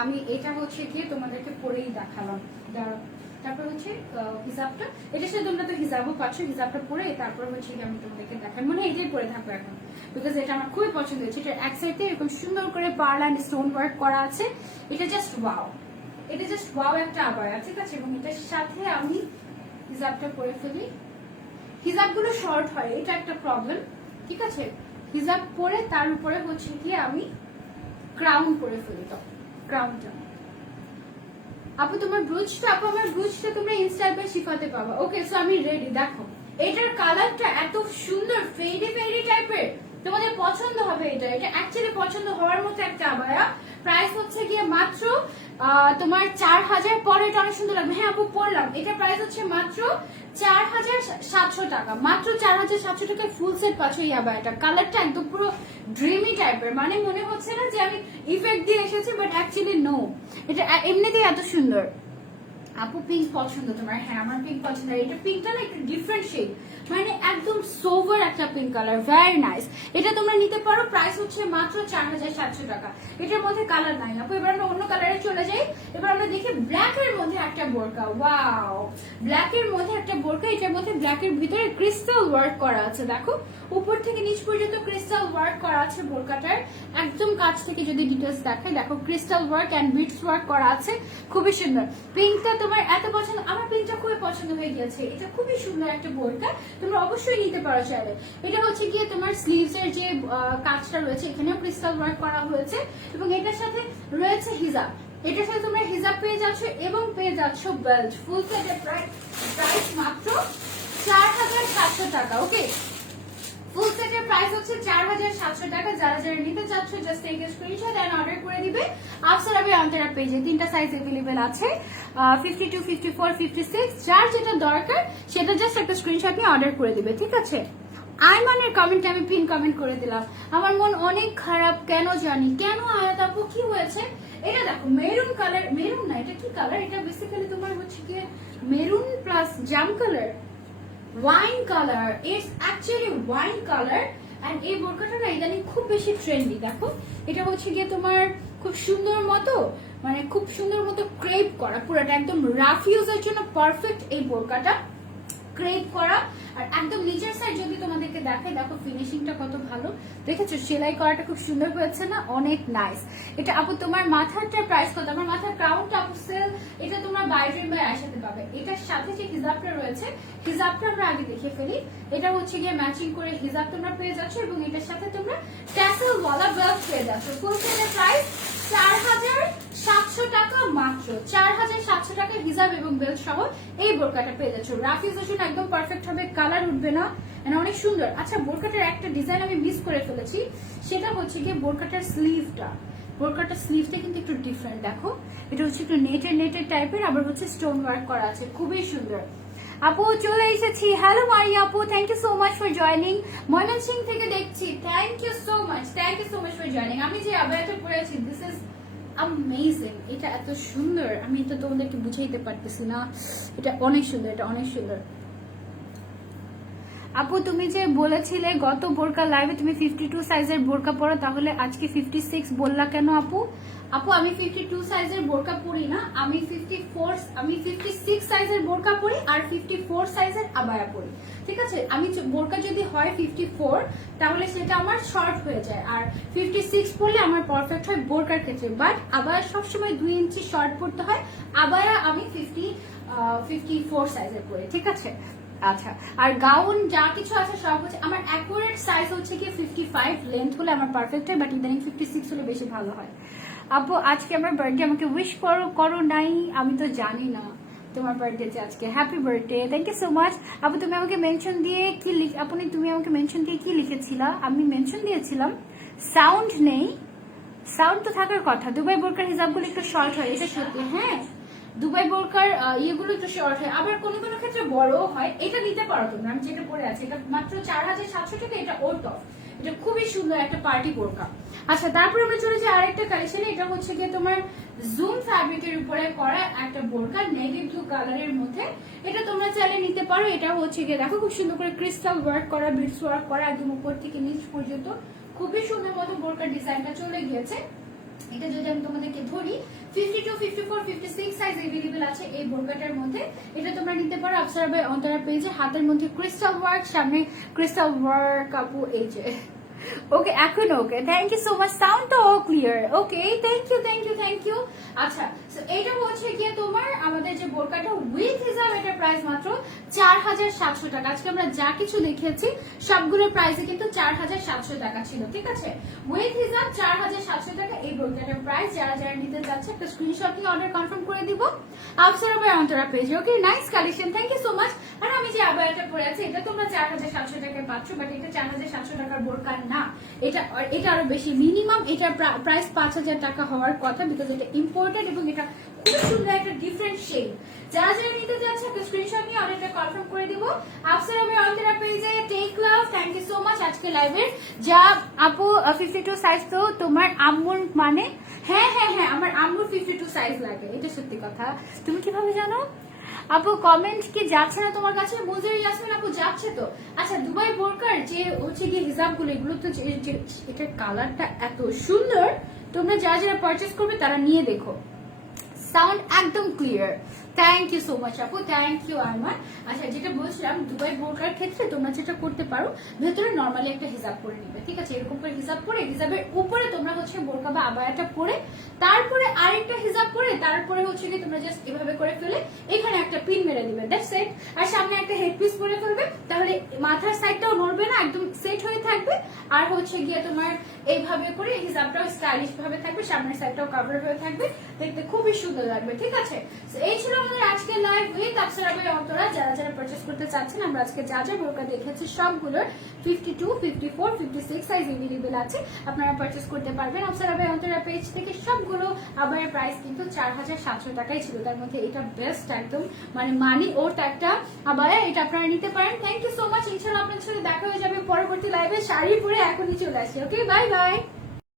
আমি এটা হচ্ছে গিয়ে তোমাদেরকে পরেই দেখালাম। তারপর হচ্ছে হিজাবটা, এটার সাথে তোমরা তো হিজাবও পাচ্ছ, হিজাবটা পরে তারপর হচ্ছে আমি তোমাদেরকে দেখাই, মানে এটাই পরে থাকবো এখন, বিকজ এটা আমার খুবই পছন্দ হয়েছে। এটার এক সাইডে এরকম সুন্দর করে পার্ল অ্যান্ড স্টোন ওয়ার্ক করা আছে। এটা জাস্ট ওয়াও, এটা জাস্ট ওয়াও একটা আবায়া, ঠিক আছে? এবং এটার সাথে আমি হিজাবটা পরে ফেলি। হিজাবগুলো শর্ট হয়, এটা একটা প্রবলেম, ঠিক আছে? হিজাব পরে তার উপরে হচ্ছে কি আমি ক্রাউন করে ফেলি, তো ক্রাউনটা। আপু তোমার ব্রুচটা, আপু আমার ব্রুচটা তোমরা ইনস্টাগ্রামে শিখাতে পাবা। ওকে সো আমি রেডি। দেখো এটার কালারটা এত সুন্দর, ফেডি টাইপের, তোমাদের পছন্দ হবে। এটা অ্যাকচুয়ালি পছন্দ হওয়ার মতো একটা আবায়া। প্রাইস হচ্ছে গিয়ে মাত্র তোমার 4000। পরে এটা অনেক সুন্দর লাগবে। হ্যাঁ আপু পরলাম, এটা প্রাইস হচ্ছে মাত্র 4700 টাকা। মাত্র 4700 টাকায় ফুল সেট পাচ্ছ এই আবায়াটা। কালারটা একদম পুরো ড্রিমি টাইপের, মানে মনে হচ্ছে না যে আমি ইফেক্ট দিয়ে এসেছি, বাট অ্যাকচুয়ালি নো, এটা এমনিতেই এত সুন্দর। আপু পিঙ্ক পছন্দ তোমার? হ্যাঁ আমার পিঙ্ক পছন্দ। এটা পিঙ্কটা না একটু ডিফারেন্ট শেড, মানে একদম সোভার একটা পিঙ্ক কালার, ভেরি নাইস। এটা তোমরা নিতে পারো, প্রাইস হচ্ছে মাত্র 4700 টাকা। এটার মধ্যে কালার নাই আপু। এবার আমরা অন্য কালারে চলে যাই। এবার আমরা দেখি ব্ল্যাক এর মধ্যে একটা বোরকা। ওয়াও, ব্ল্যাক এর মধ্যে একটা বোরকা। এটার মধ্যে ব্ল্যাক এর ভিতরে ক্রিস্টাল ওয়ার্ক করা আছে, দেখো উপর থেকে নিচ পর্যন্ত ক্রিস্টাল ওয়ার্ক করা আছে বোরকাটার। একদম কাছ থেকে যদি ডিটেলস দেখাই, দেখো crystal work and beads work করা আছে, খুবই সুন্দর। পিঙ্কটা তোমার এত পছন্দ, আমার পিঙ্কটা খুবই পছন্দ হয়ে গিয়েছে। এটা খুবই সুন্দর একটা বোরকা, তোমরা অবশ্যই নিতে পারো চাইলে। এটা হচ্ছে গিয়ে তোমার স্লিভস এর যে কাজটা রয়েছে, এখানেও ক্রিস্টাল ওয়ার্ক করা হয়েছে এবং এটার সাথে রয়েছে হিজাব। এটার সাথে তোমরা হিজাব পেয়ে যাচ্ছ এবং পেয়ে যাচ্ছ বেল্ট। ফুল সেটের প্রাইস মাত্র 4700 টাকা। ওকে, ফুল সেটের প্রাইস হচ্ছে 4700 টাকা। যারা যারা নিতে চাচ্ছ just take a screenshot and order করে দিবে। আফসারা ভাই অন্তরা পেজে 3টা সাইজ अवेलेबल আছে, 52, 54, 56। যার যেটা দরকার সেটা জাস্ট একটা স্ক্রিনশট নিয়ে অর্ডার করে দিবে, ঠিক আছে? আয়মানের কমেন্টে আমি পিন কমেন্ট করে দিলাম। আমার মন অনেক খারাপ, কেন জানি। কেন আয়াত আপু, কি হয়েছে? এটা দেখো মেরুন কালার, মেরুন না, এটা কি কালার? এটা বেসিক্যালি তোমার হচ্ছে কি মেরুন প্লাস জাম colour, wine colour. It's actually wine colour. And এই বোরকাটা না ইদানিং খুব বেশি ট্রেন্ডি। দেখো এটা হচ্ছে গিয়ে তোমার খুব সুন্দর মতো, মানে খুব সুন্দর মতো ক্রেপ করা, পুরোটা একদম রাফ ইউজের জন্য পারফেক্ট এই বোরকাটা, ক্রেপ করা। আর একদম নিচের সাইড যদি তোমাদেরকে দেখাই, দেখো ফিনিশিংটা কত ভালো, দেখেছো? সেলাই করাটা খুব সুন্দর হয়েছে না? অনেক নাইস। এটা আপু তোমার মাথারটার প্রাইস কত? আমার মাথার ক্রাউনটা আপু সেল, এটা তোমরা বাইড্রিম বাই আয়শাতে পাবে। এটার সাথে যে হিজাবটা রয়েছে, হিজাবটা আমরা আগে দেখে ফেলি। এটা হচ্ছে গিয়ে ম্যাচিং করে হিজাব তোমরা পেয়ে যাচ্ছ এবং এটার সাথে তোমরা ট্যাসেল ওয়ালা বেল্ট পেয়ে যাচ্ছ। ফুল সেটের প্রাইস 4700 টাকা মাত্র। 4700 টাকা হিজাব এবং বেল্ট সহ এই বোরকাটা পেয়ে যাচ্ছ। রাফ ইউজের জন্য একদম পারফেক্ট হবে, কালার উঠবে না, অনেক সুন্দর। আচ্ছা, বোরকাটার একটা ডিজাইন আমি মিস করে ফেলেছি, সেটা হচ্ছে গিয়ে বোরকাটার স্লিভটা। বোরকাটার স্লিভটা কিন্তু একটু ডিফারেন্ট, দেখো এটা হচ্ছে একটু নেটের টাইপের, আবার হচ্ছে স্টোন ওয়ার্ক করা আছে, খুবই সুন্দর। আপু চলে এসেছি। হ্যালো মারিয়া আপু, thank you so much for joining. Mymensingh থেকে দেখছি, thank you so much for joining. আমি যে আবায়াটা পরেছি, দিস ইজ অ্যামেজিং। এটা এত সুন্দর, আমি তো তোমাদেরকে বুঝাইতে পারতেছি না। এটা অনেক সুন্দর, এটা অনেক সুন্দর। আপু তুমি যে বলেছিলে গত বোরকা লাইভে তুমি 52 সাইজের বোরকা পরো, তাহলে আজকে 56 বললা কেন আপু? আপু আমি 52 সাইজের বোরকা পরি না, আমি 56 সাইজের বোরকা পরি আর 54 সাইজের আবায়া পরি, ঠিক আছে? আমি বোরকা যদি হয় 54 তাহলে সেটা আমার শর্ট হয়ে যায়, আর 56 পরলে আমার পারফেক্ট হয় বোরকার ক্ষেত্রে। বাট আবায়া সবসময় 2 ইঞ্চি শর্ট পরতে হয়। আবায়া আমি 54 সাইজের পরি, ঠিক আছে? আচ্ছা, আর গাউন যা কিছু আছে সব হচ্ছে আমার অ্যাকুরেট সাইজ হচ্ছে কি 55 লেন্থ হলে আমার পারফেক্ট হয়, বাট ইদানিং 56 হলে বেশি ভালো হয়। আপু আজকে আমার বার্থডে, আমাকে উইশ করো নাই? আমি তো জানি না তোমার বার্থডে আজকে। Happy birthday, thank you so much. আপু তুমি আমাকে মেনশন দিয়ে কি তুমি আমাকে মেনশন দিয়ে কি লিখেছিলা? আমি মেনশন দিয়েছিলাম সাউন্ড নেই, সাউন্ড তো থাকার কথা। দুবাই বোরকার হিসাবগুলো একটু শর্ট হয়, এটা সত্যি। হ্যাঁ, দুবাই বোরকার ইয়েগুলো একটু শর্ট হয়, আবার কোনো কোনো ক্ষেত্রে বড়ও হয়। এটা নিতে পারো তোমরা, আমি যেটা পরে আছি এটা মাত্র 4700 টাকা। এটা ওর টপ, এটা খুবই সুন্দর একটা পার্টি বোরকা। আচ্ছা, তারপরে আমরা চলে যাই আরেকটা কালেকশনে। এটা হচ্ছে গিয়ে তোমার জুম ফ্যাব্রিকের উপরে করা একটা বোরকা, নেভি ব্লু কালারের মধ্যে। এটা তোমরা চাইলে নিতে পারো। এটা হচ্ছে গিয়ে দেখো খুব সুন্দর করে ক্রিস্টাল ওয়ার্ক করা, বিটস ওয়ার্ক করা, একদম উপর থেকে নিচ পর্যন্ত খুবই সুন্দর মতো বোরকার ডিজাইনটা চলে গিয়েছে। এটা যদি আমি তোমাদেরকে ধরি 52, 54, 56 সাইজ अवेलेबल আছে এই বোরকাটার মধ্যে। এটা তোমরা নিতে পারো আফসারা ভাই অন্তরা পেজে। হাতের মধ্যে ক্রিস্টাল ওয়ার্ক, সামনে ক্রিস্টাল ওয়ার্ক আপু, এই যে। ওকে, এখন okay, thank you so much. Sound তো ক্লিয়ার। Okay, thank you. আচ্ছা, এটা হচ্ছে গিয়ে তোমার আমাদের যে বোরকাটা উইথ হিজাব, এটার প্রাইস মাত্র 4700 টাকা। আজকে আমরা যা কিছু দেখিয়েছি সবগুলোর প্রাইসে কিন্তু 4700 টাকা ছিল, ঠিক আছে? উইথ হিজাব 4700 টাকা এই বোরকাটার প্রাইস। যারা যারা নিতে চাচ্ছে একটা স্ক্রিনশট নিয়ে অর্ডার কনফার্ম করে দিব আফসারা ভাই অন্তরা পেজে। Okay, nice collection, thank you so much. আর আমি যে আবায়াটা পরে আছি এটা তোমরা 4700 টাকায় পাচ্ছ, বাট এটা 4700 টাকার বোরকা না, এটা এটা আরো বেশি, মিনিমাম এটার প্রাইস 5,000 টাকা হওয়ার কথা, বিকজ এটা ইম্পোর্টেড এবং এটা খুব সুন্দর একটা ডিফারেন্ট শেড। যারা যারা নিতে যাচ্ছে একটা স্ক্রিনশট নিয়ে অর্ডারটা কনফার্ম করে দিব। আপসারা ভাই অন্তরা পেজে take love, thank you so much আজকে লাইভের। যা আপু 52 সাইজ তো তোমার আম্মুর মানে? হ্যাঁ হ্যাঁ হ্যাঁ, আমার আম্মুর 52 সাইজ লাগে, এটা সত্যি কথা। তুমি কিভাবে জানো আপু? কমেন্ট কি যাচ্ছে না তোমার কাছে? বুঝে ইয়াসমিন আপু যাচ্ছে তো। আচ্ছা, দুবাই বোরকার যে হচ্ছে গিয়ে হিজাব গুলো, এগুলো তো এটার কালারটা এত সুন্দর, তোমরা যারা যারা পারচেস করবে তারা নিয়ে দেখো, সাউন্ড একদম clear. Thank you so much আপু, থ্যাংক ইউ আরমান। আচ্ছা, যেটা বলছিলাম দুবাই বোরকার ক্ষেত্রে তোমরা যেটা করতে পারো, ভেতরে নর্মালি একটা হিজাব পরে নিবে, ঠিক আছে? এরকম করে হিজাব পরে, হিজাবের উপরে তোমরা হচ্ছে বোরকা বা আবায়াটা পরে, তারপরে আরেকটা হিজাব পরে, তারপরে হচ্ছে কি তোমরা জাস্ট এভাবে করে ফেলে এখানে একটা পিন মেরে দিবে, দ্যাটস ইট। আর সামনে একটা হেডপিস পরে ফেলবে, তাহলে মাথার সাইডটাও নড়বে না, একদম সেট হয়ে থাকবে। আর হচ্ছে গিয়ে তোমার এইভাবে করে হিজাবটাও স্টাইলিশ ভাবে থাকবে, সামনের সাইডটাও কভার হয়ে থাকবে, দেখতে খুবই সুন্দর লাগবে, ঠিক আছে? এই ছিল আমাদের আজকে লাইভ উইথ আপসারা ভাই অন্তরা। যারা যারা পারচেস করতে চাচ্ছেন, আমরা আজকে যা যা বোরকা দেখেছি সবগুলোর 52, 54, 56 সাইজ এভেলেবেল আছে, আপনারা পারচেস করতে পারবেন আপসারা ভাই অন্তরা পেজ থেকে। সবগুলো আবার প্রাইস কিন্তু 4,700 টাকাই ছিল, তার মধ্যে এটা বেস্ট একদম, মানে মানি ওট একটা আবার, এটা আপনারা নিতে পারেন। Thank you so much. ইনশাআল্লাহ আপনাদের সাথে দেখা হয়ে যাবে পরবর্তী লাইভে। শাড়ি পরে এখনই চলে আসি। ওকে, বাই বাই।